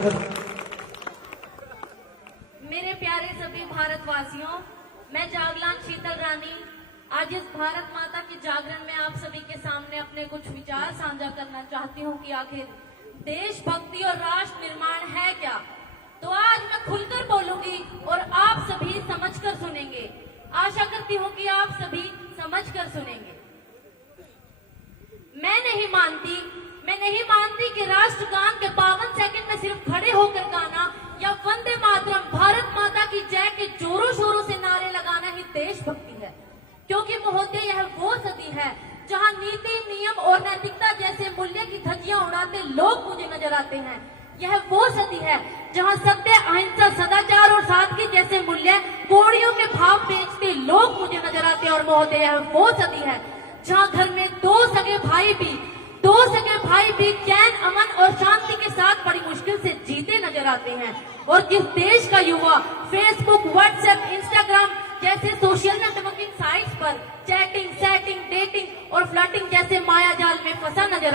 मेरे प्यारे सभी भारतवासियों, मैं जागलान शीतल रानी आज इस भारत माता के जागरण में आप सभी के सामने अपने कुछ विचार साझा करना चाहती हूँ कि आखिर देशभक्ति और राष्ट्र निर्माण है क्या। तो आज मैं खुलकर बोलूंगी और आप सभी समझकर सुनेंगे। आशा करती हूँ कि आप सभी समझकर सुनेंगे। मैं नहीं मानती कि राष्ट्रगान के 52 सेकंड में सिर्फ खड़े होकर गाना या वंदे मातरम भारत माता की जय के जोरों शोरों से नारे लगाना ही देशभक्ति है। क्योंकि महोदय, यह वो सदी है जहां नीति, नियम और नैतिकता जैसे मूल्य की धज्जियां उड़ाते लोग मुझे नजर आते हैं। यह वो सदी है जहां सत्य, अहिंसा, सदाचार और सादगी जैसे मूल्य कौड़ियों के भाव बेचते लोग मुझे नजर आते हैं। और महोदय, यह वो सदी है जहां घर में दो सगे भाई भी चैन, अमन और शांति के साथ बड़ी मुश्किल से जीते नजर आते हैं। और जिस देश का युवा फेसबुक, व्हाट्सएप, इंस्टाग्राम जैसे सोशल नेटवर्किंग साइट्स पर चैटिंग, सेटिंग, डेटिंग और फ्लर्टिंग जैसे मायाजाल में फंसा नजर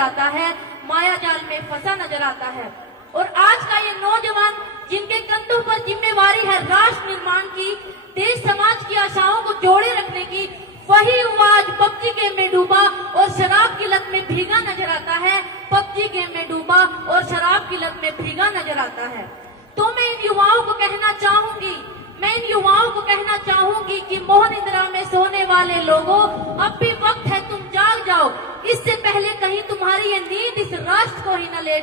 आता है। और आज का ये नौजवान जिनके कंधों पर जिम्मेवारी है राष्ट्र निर्माण की, देश समाज की आशाओं को जोड़े रखने की, वही युवा आज पबजी गेम में डूबा और शराब की लत में भीगा नजर आता है। नजर आता है। तो मैं इन युवाओं को कहना चाहूंगी कि मोह निद्रा में सोने वाले लोगों, अब भी वक्त है, तुम जाग जाओ। इससे पहले कहीं तुम्हारी ये नींद इस राष्ट्र को ही न ले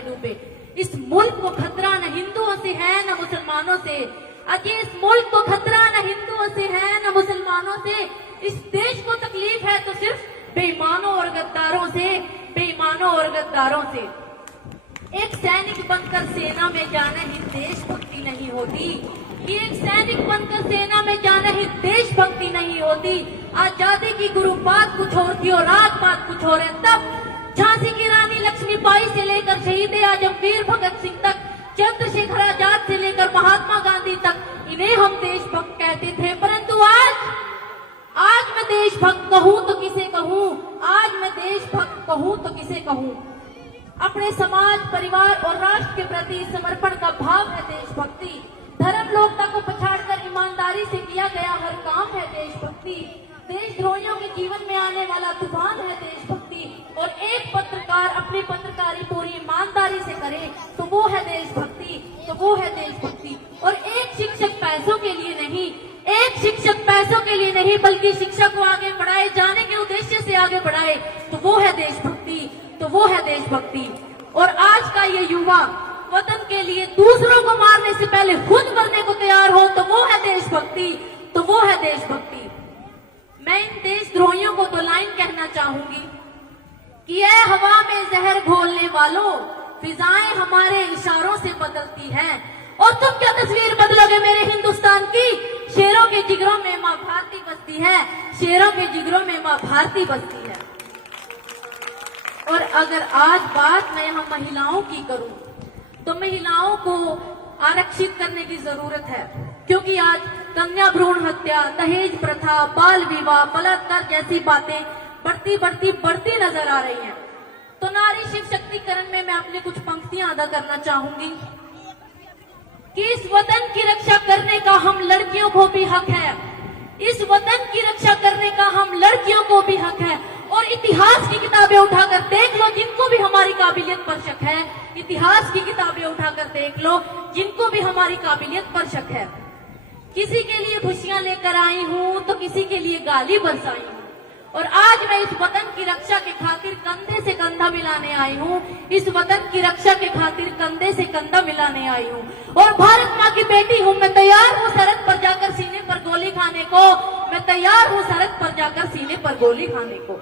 डूबे। इस मुल्क को खतरा न हिंदुओं से है न मुसलमानों से। इस मुल्क को खतरा न हिंदुओं से है न मुसलमानों से। इस देश को तकलीफ है तो सिर्फ बेईमानों और गद्दारों से। एक सैनिक बनकर सेना में जाना ही देशभक्ति नहीं होती। आजादी की गुरु बात कुछ और थी और आज बात कुछ और है। तब झांसी की रानी लक्ष्मीबाई से लेकर शहीद आजम वीर भगत सिंह तक, चंद्रशेखर आजाद से लेकर महात्मा गांधी तक, इन्हें हम देशभक्त कहते थे। परंतु आज मैं देशभक्त कहूं तो किसे कहूं। अपने समाज, परिवार और राष्ट्र के प्रति समर्पण का भाव है देशभक्ति। धर्म, लोकता को पछाड़कर ईमानदारी से किया गया हर काम है देशभक्ति। देशद्रोहियों के जीवन में आने वाला तूफान है देशभक्ति। और एक पत्रकार अपनी पत्रकारी पूरी ईमानदारी से करे तो वो है देशभक्ति। और एक शिक्षक पैसों के लिए नहीं बल्कि शिक्षा को आगे बढ़ाए जाने के उद्देश्य से आगे बढ़ाए तो वो है देशभक्ति। और आज का ये युवा वतन के लिए दूसरों को मारने से पहले खुद मरने को तैयार हो तो वो है देशभक्ति। मैं इन देशद्रोहियों को तो लाइन कहना चाहूंगी कि ये हवा में जहर घोलने वालों, फिजाएं हमारे इशारों से बदलती हैं। और तुम क्या तस्वीर बदलोगे मेरे हिंदुस्तान की? शेरों के जिगरों में माँ भारती बसती है। और अगर आज बात मैं यहाँ महिलाओं की करूं तो महिलाओं को आरक्षित करने की जरूरत है। क्योंकि आज कन्या भ्रूण हत्या, दहेज प्रथा, बाल विवाह, बलात्कार जैसी बातें बढ़ती नजर आ रही हैं। तो नारी शिव शक्तिकरण में मैं अपनी कुछ पंक्तियां अदा करना चाहूंगी कि इस वतन की रक्षा करने का हम लड़कियों को भी हक है। और इतिहास की किताबें उठाकर देख लो जिनको भी हमारी काबिलियत पर शक है। किसी के लिए खुशियां लेकर आई हूं तो किसी के लिए गाली बरसाई हूं। और आज मैं इस वतन की रक्षा के खातिर कंधे से कंधा मिलाने आई हूं। और भारत माँ की बेटी हूं, मैं तैयार हूं सरहद पर जाकर सीने पर गोली खाने को।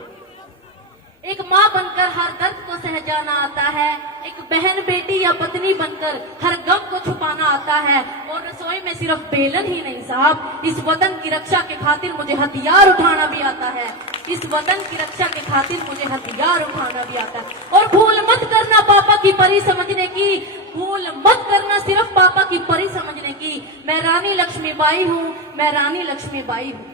एक माँ बनकर हर दर्द को सह जाना आता है। एक बहन, बेटी या पत्नी बनकर हर गम को छुपाना आता है। और रसोई में सिर्फ बेलन ही नहीं साहब, इस वतन की रक्षा के खातिर मुझे हथियार उठाना भी आता है। और भूल मत करना पापा की परी समझने की, मैं रानी लक्ष्मीबाई हूँ।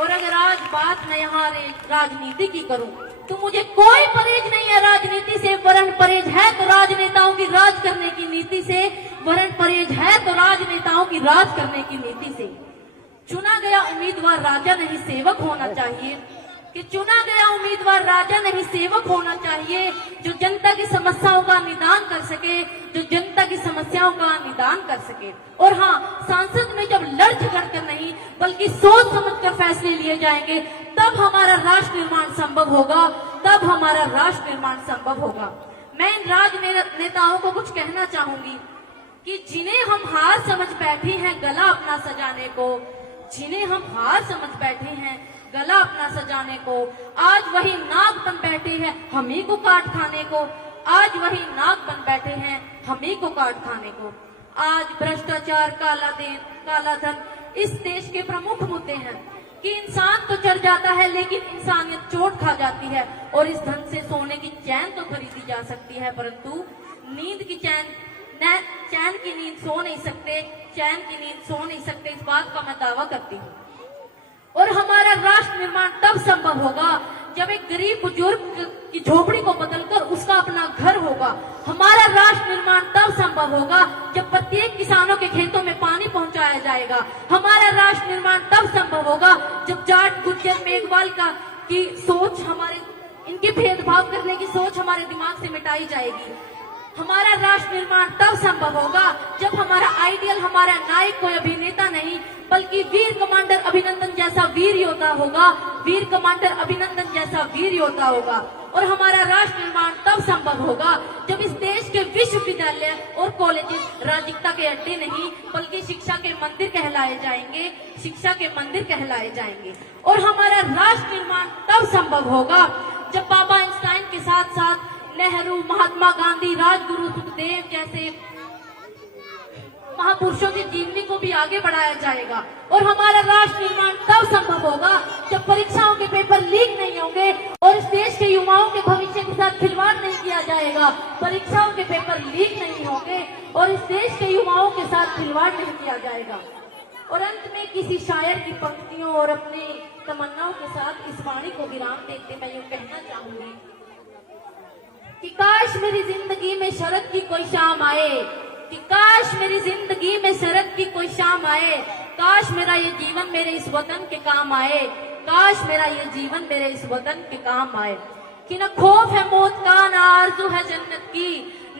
और अगर आज बात मैं यहाँ राजनीति की करूं तो मुझे कोई परहेज नहीं है राजनीति से, वरन परहेज है तो राजनेताओं की राज करने की नीति से, वरन परहेज है तो राजनेताओं की राज करने की नीति से। चुना गया उम्मीदवार राजा नहीं सेवक होना चाहिए, कि चुना गया उम्मीदवार राजा नहीं सेवक होना चाहिए, जो जनता की समस्याओं का निदान कर सके, जो जनता की समस्याओं का निदान कर सके। और हाँ, सांसद में जब लड़ झगड़ कर नहीं बल्कि सोच समझकर फैसले लिए जाएंगे, तब हमारा राष्ट्र निर्माण संभव होगा, तब हमारा राष्ट्र निर्माण संभव होगा। मैं इन राजनेताओं को कुछ कहना चाहूंगी कि जिन्हें हम हार समझ बैठे हैं गला अपना सजाने को, जिन्हें हम हार समझ बैठे हैं गला अपना सजाने को, आज वही नाग बन बैठे हैं हम ही को काट खाने को, आज वही नाग बन बैठे हैं हम ही को काट खाने को। आज भ्रष्टाचार, काला धन इस देश के प्रमुख मुद्दे हैं कि इंसान तो चढ़ जाता है लेकिन इंसानियत चोट खा जाती है। और इस धन से सोने की चैन तो खरीदी जा सकती है, परंतु नींद की चैन की नींद सो नहीं सकते, चैन की नींद सो नहीं सकते, इस बात का मैं दावा करती हूँ। और हमारा राष्ट्र निर्माण तब संभव होगा जब एक गरीब बुजुर्ग की झोपड़ी को बदलकर उसका अपना घर होगा। हमारा राष्ट्र निर्माण तब संभव होगा जब प्रत्येक किसानों के खेतों में पानी पहुंचाया जाएगा। हमारा राष्ट्र निर्माण तब संभव होगा जब जाट, गुज्जर, मेघवाल की सोच, हमारे इनके भेदभाव करने की सोच हमारे दिमाग से मिटाई जाएगी। हमारा राष्ट्र निर्माण तब संभव होगा जब हमारा आइडियल, हमारा नायक कोई अभिनेता नहीं बल्कि वीर कमांडर अभिनंदन जैसा वीर योद्धा होगा, वीर कमांडर अभिनंदन जैसा वीर योद्धा होगा। और हमारा राष्ट्र निर्माण तब संभव होगा जब इस देश के विश्वविद्यालय और कॉलेजेस राजनीतिता के अड्डे नहीं बल्कि शिक्षा के मंदिर कहलाए जाएंगे, शिक्षा के मंदिर कहलाए जाएंगे। और हमारा राष्ट्र निर्माण तब संभव होगा जब बाबा आइंस्टाइन के साथ साथ नेहरू, महात्मा गांधी, राजगुरु सुखदेव जैसे महापुरुषों की जीवनी को भी आगे बढ़ाया जाएगा। और हमारा राष्ट्र निर्माण तब संभव होगा जब परीक्षाओं के पेपर लीक नहीं होंगे और इस देश के युवाओं के भविष्य के साथ खिलवाड़ नहीं किया जाएगा। परीक्षाओं के पेपर लीक नहीं होंगे और इस देश के युवाओं के साथ खिलवाड़ नहीं किया जाएगा। और अंत में किसी शायर की पंक्तियों और अपनी तमन्नाओं के साथ इस वाणी को विराम देते मैं यूं कहना चाहूंगी कि काश मेरी जिंदगी में शरद की कोई शाम आए, कि काश मेरी जिंदगी में शरद की कोई शाम आए, काश मेरा ये जीवन मेरे इस वतन के काम आए, काश मेरा ये जीवन मेरे इस वतन के काम आए। कि न खौफ है मौत का, न आरज़ू है जन्नत की,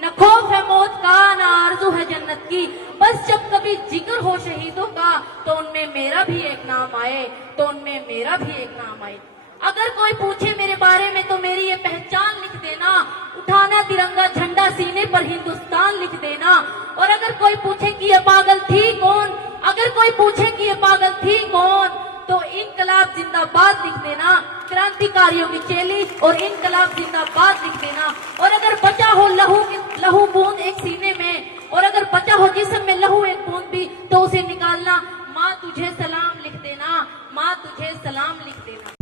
न खौफ है मौत का, न आरज़ू है जन्नत की, बस जब कभी जिक्र हो शहीदों का तो उनमें मेरा भी एक नाम आए, तो उनमें मेरा भी एक नाम आए। अगर कोई पूछे मेरे बारे में तो मेरी ये पहचान लिख देना, उठाना तिरंगा झंडा सीने पर हिंदुस्तान लिख देना। और अगर कोई पूछे कि ये पागल थी कौन, अगर कोई पूछे कि ये पागल थी कौन, तो इनकलाब जिंदाबाद लिख देना, क्रांतिकारियों की चेली, और इनकलाब जिंदाबाद लिख देना। और अगर बचा हो लहू बूंद एक सीने में, और अगर बचा हो जिस्म में लहू एक बूंद भी, तो उसे निकालना, माँ तुझे सलाम लिख देना, माँ तुझे सलाम लिख देना।